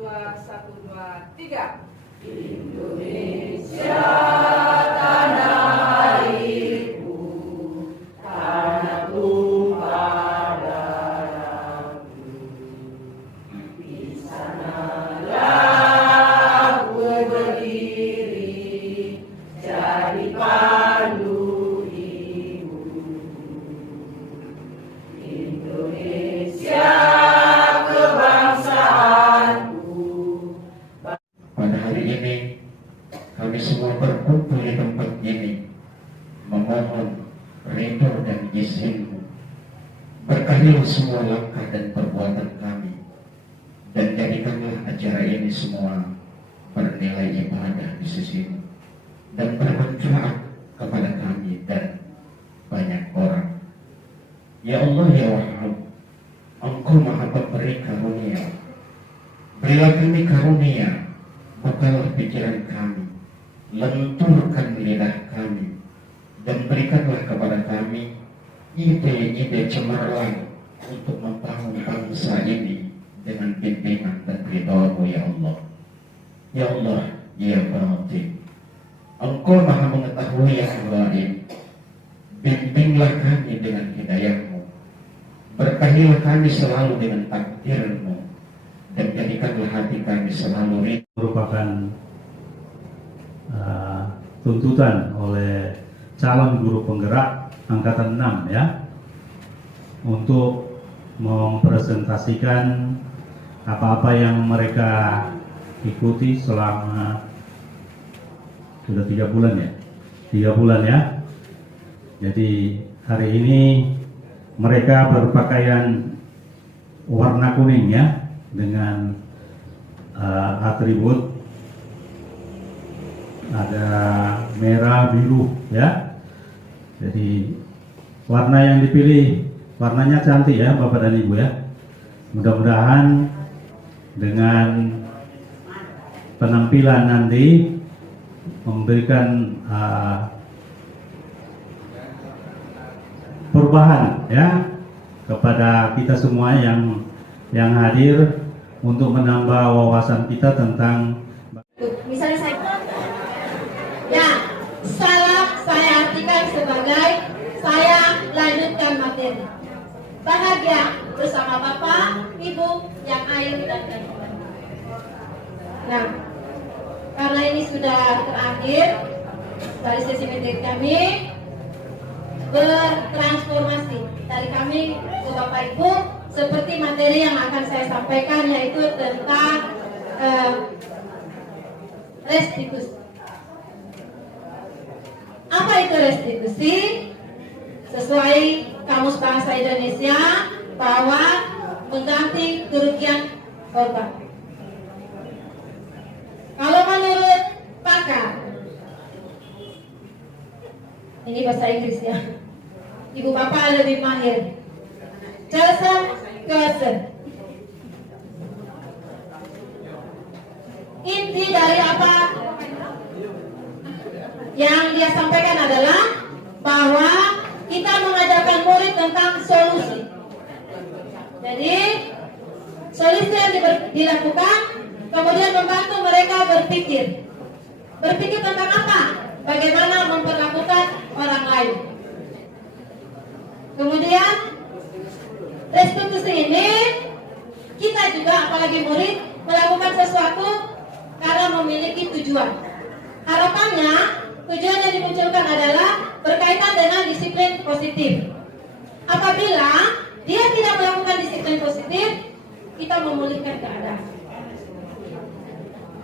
2, 1, 2, 3. Indonesia tanah airku, tanah tumpah darahku. Di sanalah aku berdiri, jadi pandu ibu. Indonesia kami semua berkumpul di tempat ini memohon ridho dan izin-Mu. Berkahilah semua langkah dan perbuatan kami, dan jadikanlah acara ini semua bernilai ibadah di sisi-Mu dan bermanfaat kepada kami dan banyak orang. Ya Allah ya Wahhab, Engkau Maha Pemberi karunia. Berilah kami karunia, bukalah pikiran kami, lenturkan lidah kami, dan berikanlah kepada kami ide-ide cemerlang untuk membangun bangsa ini dengan bimbingan dan ridho-Mu ya Allah. Ya Allah, ya Batin, Engkau Maha mengetahui yang gaib. Bimbinglah kami dengan hidayah-Mu, berkahilah kami selalu dengan takdir-Mu, dan jadikanlah hati kami selalu ridho. Merupakan tuntutan oleh calon guru penggerak angkatan 6 ya, untuk mempresentasikan apa-apa yang mereka ikuti selama sudah 3 bulan ya, 3 bulan ya. Jadi hari ini mereka berpakaian warna kuning ya, dengan atribut ada merah biru ya. Jadi warna yang dipilih warnanya cantik ya Bapak dan Ibu ya. Mudah-mudahan dengan penampilan nanti memberikan perubahan ya kepada kita semua yang hadir, untuk menambah wawasan kita tentang misalnya salah saya artikan sebagai saya lanjutkan materi. Bahagia bersama Bapak, Ibu, yang ayu dan kandungan. Nah, karena ini sudah terakhir dari sesi materi kami, bertransformasi dari kami ke Bapak Ibu seperti materi yang akan saya sampaikan, yaitu tentang restitusi. Apa itu restitusi? Sesuai Kamus Bahasa Indonesia, bahwa mengganti kerugian korban. Kalau menurut pakar, ini bahasa Inggris ya, Ibu Bapak lebih mahir. Kesen. Inti dari apa yang dia sampaikan adalah bahwa kita mengajarkan murid tentang solusi. Jadi solusi yang dilakukan kemudian membantu mereka berpikir. Berpikir tentang apa? Bagaimana memperlakukan orang lain. Kemudian restitusi ini kita juga, apalagi murid, melakukan sesuatu karena memiliki tujuan. Harapannya tujuan yang dimunculkan adalah berkaitan dengan disiplin positif. Apabila dia tidak melakukan disiplin positif, kita memulihkan keadaan.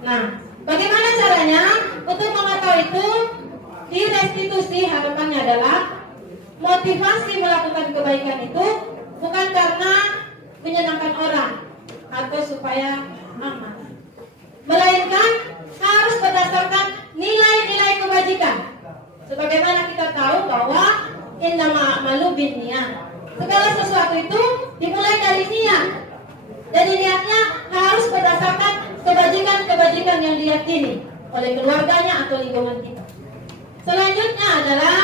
Nah, bagaimana caranya untuk mengetahui itu? Di restitusi harapannya adalah motivasi melakukan kebaikan itu bukan karena menyenangkan orang atau supaya aman, melainkan harus berdasarkan nilai-nilai kebajikan. Sebagaimana kita tahu bahwa innama a'malu binniyat, segala sesuatu itu dimulai dari niat. Jadi niatnya harus berdasarkan kebajikan-kebajikan yang diyakini oleh keluarganya atau lingkungan kita. Selanjutnya adalah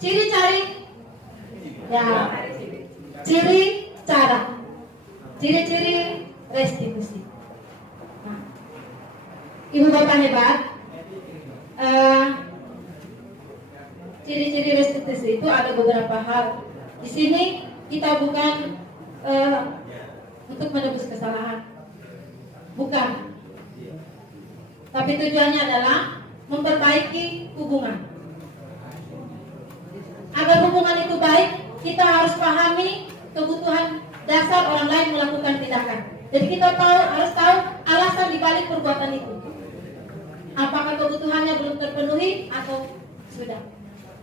ciri cara. Ciri-ciri restitusi. Nah, Ibu Bapak hebat, ciri-ciri restitusi itu ada beberapa hal. Di sini kita bukan untuk menebus kesalahan, bukan. Tapi tujuannya adalah memperbaiki hubungan. Agar hubungan itu baik, kita harus pahami kebutuhan dasar orang lain melakukan tindakan. Jadi kita harus tahu alasan dibalik perbuatan itu. Apakah kebutuhannya belum terpenuhi atau sudah.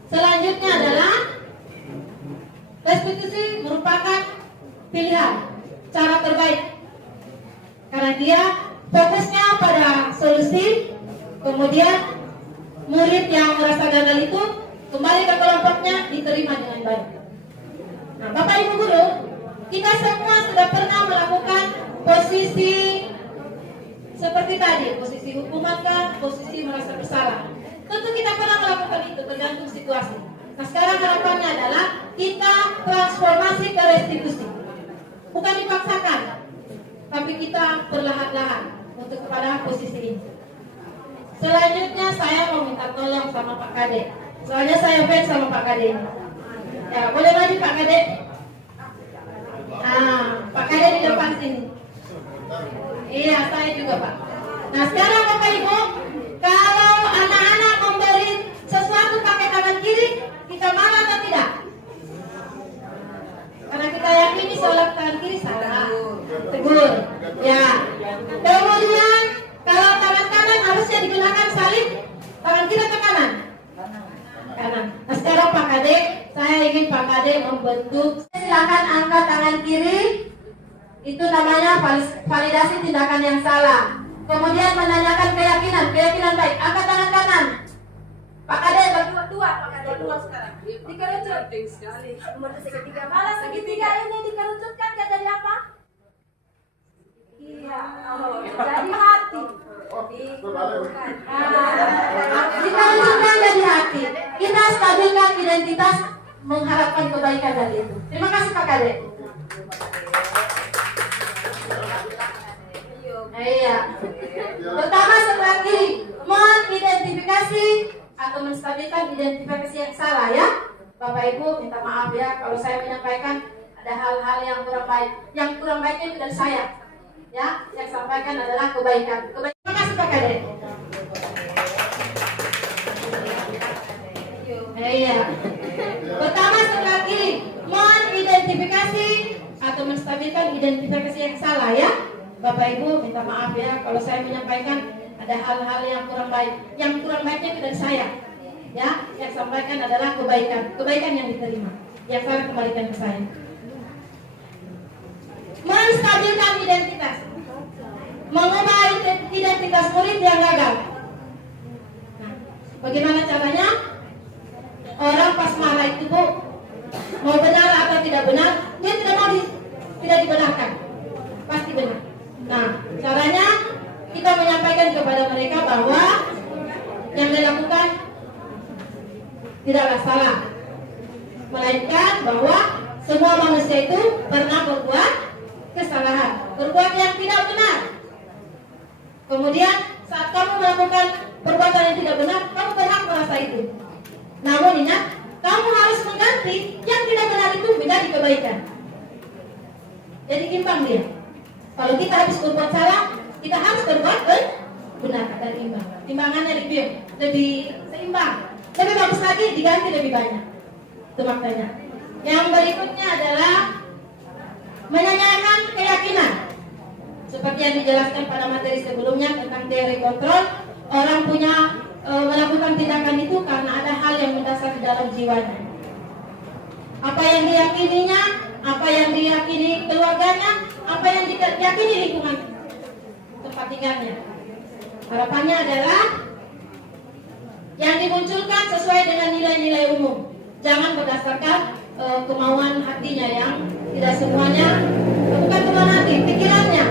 Selanjutnya adalah restitusi merupakan pilihan, cara terbaik. Karena dia fokusnya pada solusi, kemudian murid yang merasa gagal itu kembali ke kelompoknya diterima dengan baik. Nah, Bapak Ibu Guru, kita semua sudah pernah melakukan posisi seperti tadi, posisi hukumankah, posisi merasa bersalah. Tentu kita pernah melakukan itu tergantung situasi. Nah, sekarang harapannya adalah kita transformasi ke restitusi. Bukan dipaksakan, tapi kita perlahan-lahan untuk kepada posisi ini. Selanjutnya saya mau minta tolong sama Pak Kade. Soalnya saya fans sama Pak Kade ini. Ya, boleh maju Pak Kade? Nah, Pak Kade di depan sini. Iya, saya juga Pak. Nah, sekarang Bapak Ibu, kalau anak-anak memberi sesuatu pakai tangan kiri, kita marah atau tidak? Karena kita yakini sholat tangan kiri salah. Tegur. Ya. Kemudian kalau tangan kanan harusnya digunakan salib, tangan kiri atau kanan? Kanan. Nah, sekarang Pak Kade, saya ingin Pak Kade membentuk. Silakan angkat tangan kiri. Itu namanya validasi tindakan yang salah. Kemudian menanyakan keyakinan baik. Angkat tangan kanan. Pak Kade berdua, Pak Kade dua sekarang. Dikerucut. Sekali. Nomor segitiga. Malah segitiga ini dikerucutkan kan jadi apa? Iya. Oh, jadi hati. Dikerucutkan jadi hati. Kita stabilkan identitas, mengharapkan kebaikan dari itu. Terima kasih Pak Kade. Iya. Pertama sebelah kiri, mengidentifikasi atau menstabilkan identifikasi yang salah ya. Bapak Ibu minta maaf ya kalau saya menyampaikan ada hal-hal yang kurang baik. Yang kurang baiknya itu dari saya. Ya, yang sampaikan adalah kebaikan. Terima kasih Pak Kade. Iya. Pertama sebelah kiri, mengidentifikasi atau menstabilkan identifikasi yang salah ya. Bapak Ibu minta maaf ya kalau saya menyampaikan ada hal-hal yang kurang baik. Yang kurang baiknya itu dari saya. Ya, yang sampaikan adalah kebaikan yang diterima. Yang saya kembalikan ke saya. Menstabilkan identitas. Mengubah identitas murid yang gagal. Nah, bagaimana caranya? Orang pas marah itu Bu, mau benar atau tidak benar, dia tidak dibenarkan. Pasti benar. Nah, caranya kita menyampaikan kepada mereka bahwa yang dilakukan tidaklah salah, melainkan bahwa semua manusia itu pernah berbuat kesalahan, berbuat yang tidak benar. Kemudian saat kamu melakukan perbuatan yang tidak benar, kamu berhak merasa itu. Namun ingat, kamu harus mengganti yang tidak benar itu menjadi kebaikan. Jadi imbang dia. Kalau kita habis berbuat salah, kita harus berbuat benar dan imbang. Timbangannya lebih seimbang. Lebih bagus lagi diganti lebih banyak. Itu maknanya. Yang berikutnya adalah menanyakan keyakinan. Seperti yang dijelaskan pada materi sebelumnya tentang teori kontrol, orang punya melakukan tindakan itu karena ada hal yang mendasar di dalam jiwanya. Apa yang diyakininya, apa yang diyakini keluarganya, apa yang diyakini lingkungan tempat tinggalnya. Harapannya adalah yang dimunculkan sesuai dengan nilai-nilai umum. Jangan berdasarkan kemauan hatinya yang tidak semuanya, bukan kemauan hati, pikirannya.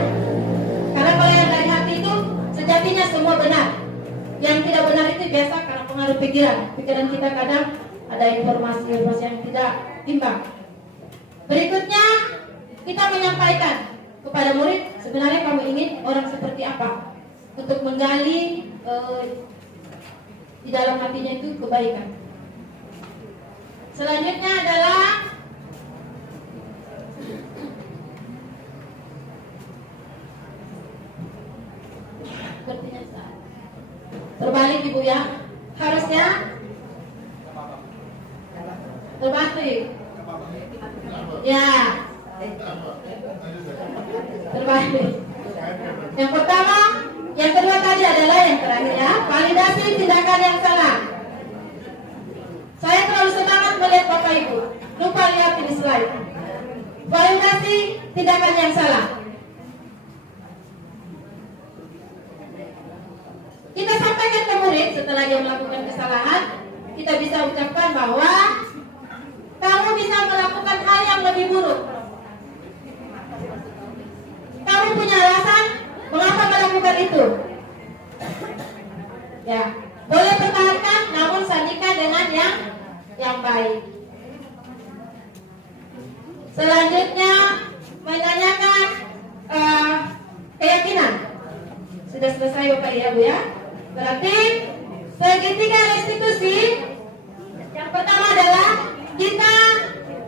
Karena kalau yang dari hati itu sejatinya semua benar. Yang tidak benar itu biasa karena pengaruh pikiran. Pikiran kita kadang ada informasi yang tidak timbang. Berikutnya kita menyampaikan kepada murid, sebenarnya kamu ingin orang seperti apa, untuk menggali di dalam hatinya itu kebaikan. Selanjutnya adalah sepertinya terbalik Ibu ya, harusnya terbalik ya, terbalik. Yang pertama, yang kedua tadi adalah yang terakhir ya, validasi tindakan yang salah. Saya terlalu semangat melihat Bapak Ibu, lupa lihat ini slide. Validasi tindakan yang salah. Kita sampaikan ke murid setelah dia melakukan kesalahan, kita bisa ucapkan bahwa kamu bisa melakukan hal yang lebih buruk. Kamu punya alasan mengapa melakukan itu. Ya, boleh pertahankan, namun sandingkan dengan yang baik. Selanjutnya menanyakan keyakinan. Sudah selesai Bapak ya Bu ya. Berarti segitiga restitusi yang pertama adalah kita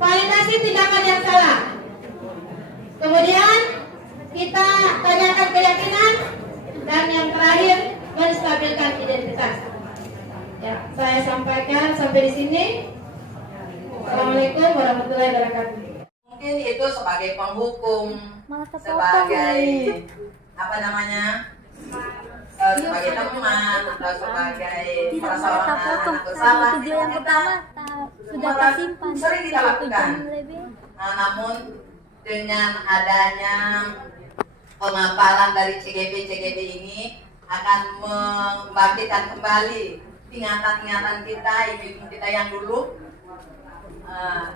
validasi tindakan yang salah. Kemudian kita tanyakan keyakinan, dan yang terakhir menstabilkan identitas. Ya, saya sampaikan sampai di sini. Assalamualaikum warahmatullahi wabarakatuh. Mungkin itu sebagai penghukum, sebagai apa namanya, sebagai teman atau sebagai seorang anak bersalah. Video yang pertama sudah tersimpan. Sering kita lakukan. Nah, namun dengan adanya pemaparan dari CGP ini akan membangkitkan kembali ingatan-ingatan kita, ibu kita yang dulu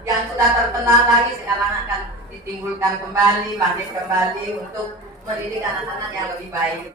yang sudah terkenal lagi sekarang akan ditimbulkan kembali, bangkit kembali untuk mendidik anak-anak yang lebih baik.